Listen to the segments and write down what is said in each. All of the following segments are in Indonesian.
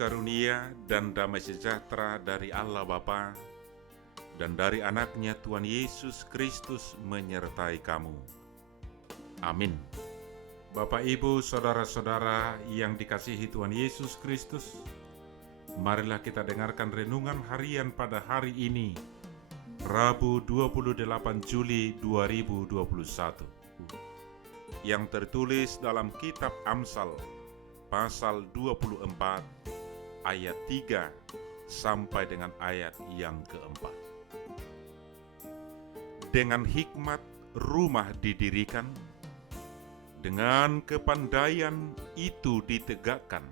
karunia dan damai sejahtera dari Allah Bapa dan dari anaknya Tuhan Yesus Kristus menyertai kamu. Amin. Bapak, Ibu, saudara-saudara yang dikasihi Tuhan Yesus Kristus, marilah kita dengarkan renungan harian pada hari ini, Rabu 28 Juli 2021, yang tertulis dalam kitab Amsal pasal 24 ayat 3 sampai dengan ayat yang keempat. Dengan hikmat rumah didirikan, dengan kepandaian itu ditegakkan,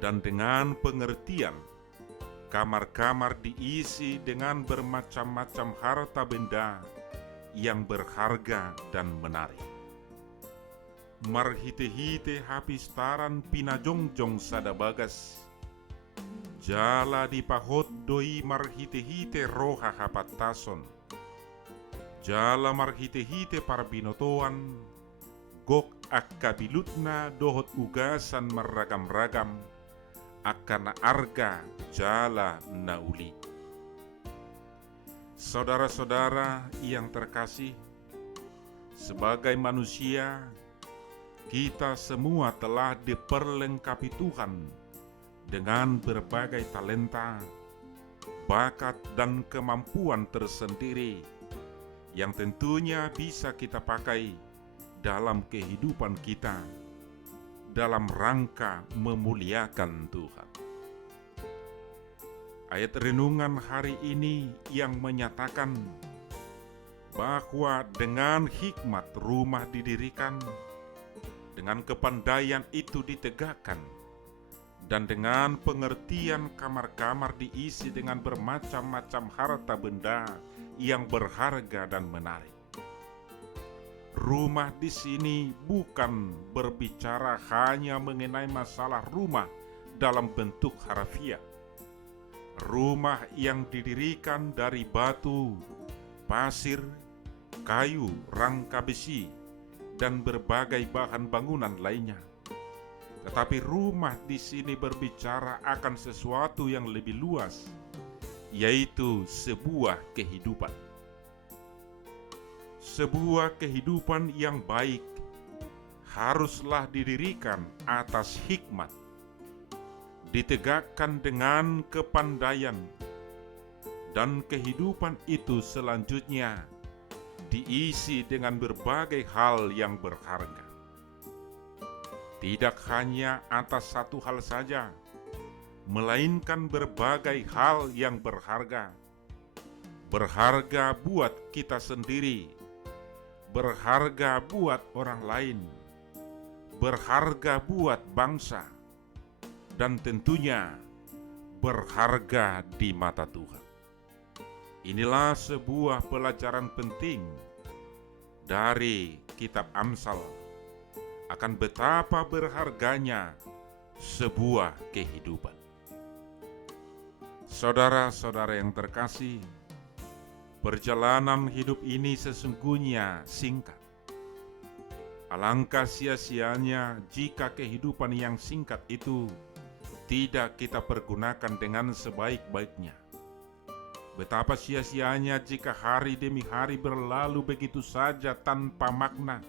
dan dengan pengertian kamar-kamar diisi dengan bermacam-macam harta benda yang berharga dan menarik. Marhite-hite hapistaran pinajongjong sada bagas, jala di pahot doi marhite-hite roha hapatason, jala marhite-hite para binotoan, gok akabilutna dohot ugasan meragam-ragam, akana arga jala nauli. Saudara-saudara yang terkasih, sebagai manusia, kita semua telah diperlengkapi Tuhan dengan berbagai talenta, bakat, dan kemampuan tersendiri yang tentunya bisa kita pakai dalam kehidupan kita dalam rangka memuliakan Tuhan. Ayat renungan hari ini yang menyatakan bahwa dengan hikmat rumah didirikan, dengan kepandaian itu ditegakkan, dan dengan pengertian kamar-kamar diisi dengan bermacam-macam harta benda yang berharga dan menarik. Rumah di sini bukan berbicara hanya mengenai masalah rumah dalam bentuk harfiah. Rumah yang didirikan dari batu, pasir, kayu, rangka besi, dan berbagai bahan bangunan lainnya. Tetapi rumah di sini berbicara akan sesuatu yang lebih luas, yaitu sebuah kehidupan. Sebuah kehidupan yang baik haruslah didirikan atas hikmat, ditegakkan dengan kepandaian, dan kehidupan itu selanjutnya diisi dengan berbagai hal yang berharga. Tidak hanya atas satu hal saja, melainkan berbagai hal yang berharga. Berharga buat kita sendiri, berharga buat orang lain, berharga buat bangsa, dan tentunya berharga di mata Tuhan. Inilah sebuah pelajaran penting dari kitab Amsal akan betapa berharganya sebuah kehidupan. Saudara-saudara yang terkasih, perjalanan hidup ini sesungguhnya singkat. Alangkah sia-sianya jika kehidupan yang singkat itu tidak kita pergunakan dengan sebaik-baiknya. Betapa sia-sianya jika hari demi hari berlalu begitu saja tanpa makna.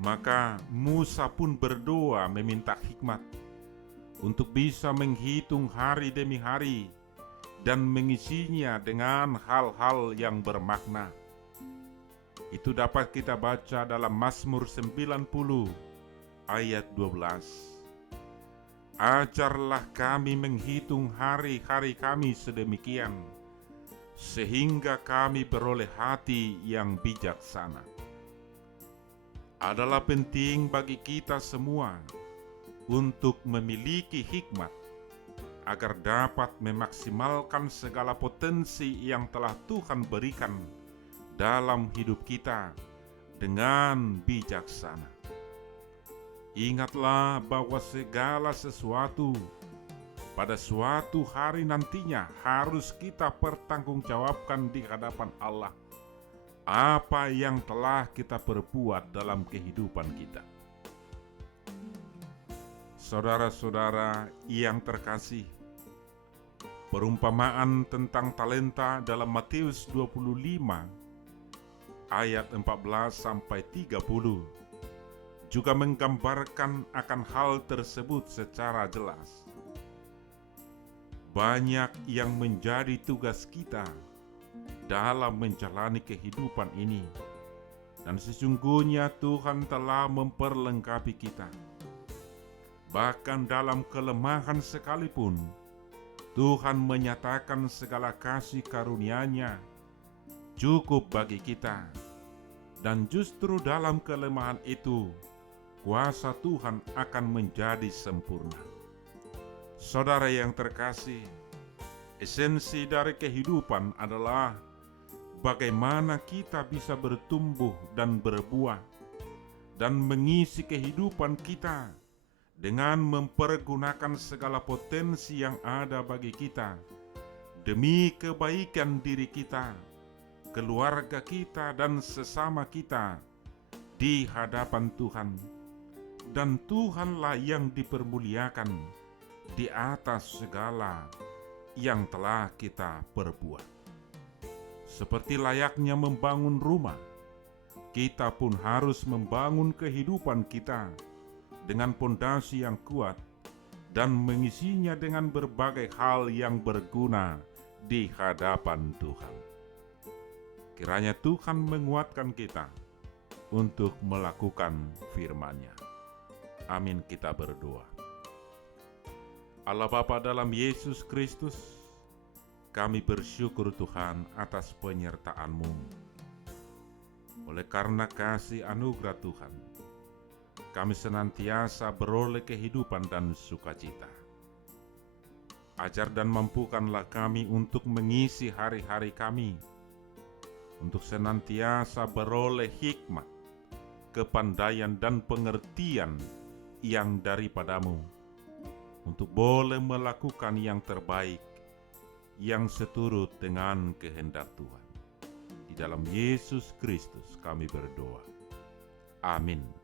Maka Musa pun berdoa meminta hikmat untuk bisa menghitung hari demi hari dan mengisinya dengan hal-hal yang bermakna. Itu dapat kita baca dalam Mazmur 90 ayat 12. Ajarlah kami menghitung hari-hari kami sedemikian, sehingga kami beroleh hati yang bijaksana. Adalah penting bagi kita semua untuk memiliki hikmat, agar dapat memaksimalkan segala potensi yang telah Tuhan berikan dalam hidup kita dengan bijaksana. Ingatlah bahwa segala sesuatu pada suatu hari nantinya harus kita pertanggungjawabkan di hadapan Allah apa yang telah kita perbuat dalam kehidupan kita. Saudara-saudara yang terkasih, perumpamaan tentang talenta dalam Matius 25 ayat 14 sampai 30 juga menggambarkan akan hal tersebut secara jelas. Banyak yang menjadi tugas kita dalam menjalani kehidupan ini, dan sesungguhnya Tuhan telah memperlengkapi kita. Bahkan dalam kelemahan sekalipun, Tuhan menyatakan segala kasih karunia-Nya cukup bagi kita. Dan justru dalam kelemahan itu, kuasa Tuhan akan menjadi sempurna. Saudara yang terkasih, esensi dari kehidupan adalah bagaimana kita bisa bertumbuh dan berbuah dan mengisi kehidupan kita dengan mempergunakan segala potensi yang ada bagi kita demi kebaikan diri kita, keluarga kita, dan sesama kita di hadapan Tuhan. Dan Tuhanlah yang dipermuliakan di atas segala yang telah kita perbuat. Seperti layaknya membangun rumah, kita pun harus membangun kehidupan kita dengan pondasi yang kuat dan mengisinya dengan berbagai hal yang berguna di hadapan Tuhan. Kiranya Tuhan menguatkan kita untuk melakukan firman-Nya. Amin, kita berdoa. Allah Bapa dalam Yesus Kristus, kami bersyukur Tuhan atas penyertaan-Mu. Oleh karena kasih anugerah Tuhan, kami senantiasa beroleh kehidupan dan sukacita. Ajar dan mampukanlah kami untuk mengisi hari-hari kami, untuk senantiasa beroleh hikmat, kepandaian dan pengertian yang daripada-Mu, untuk boleh melakukan yang terbaik, yang seturut dengan kehendak Tuhan. Di dalam Yesus Kristus kami berdoa. Amin.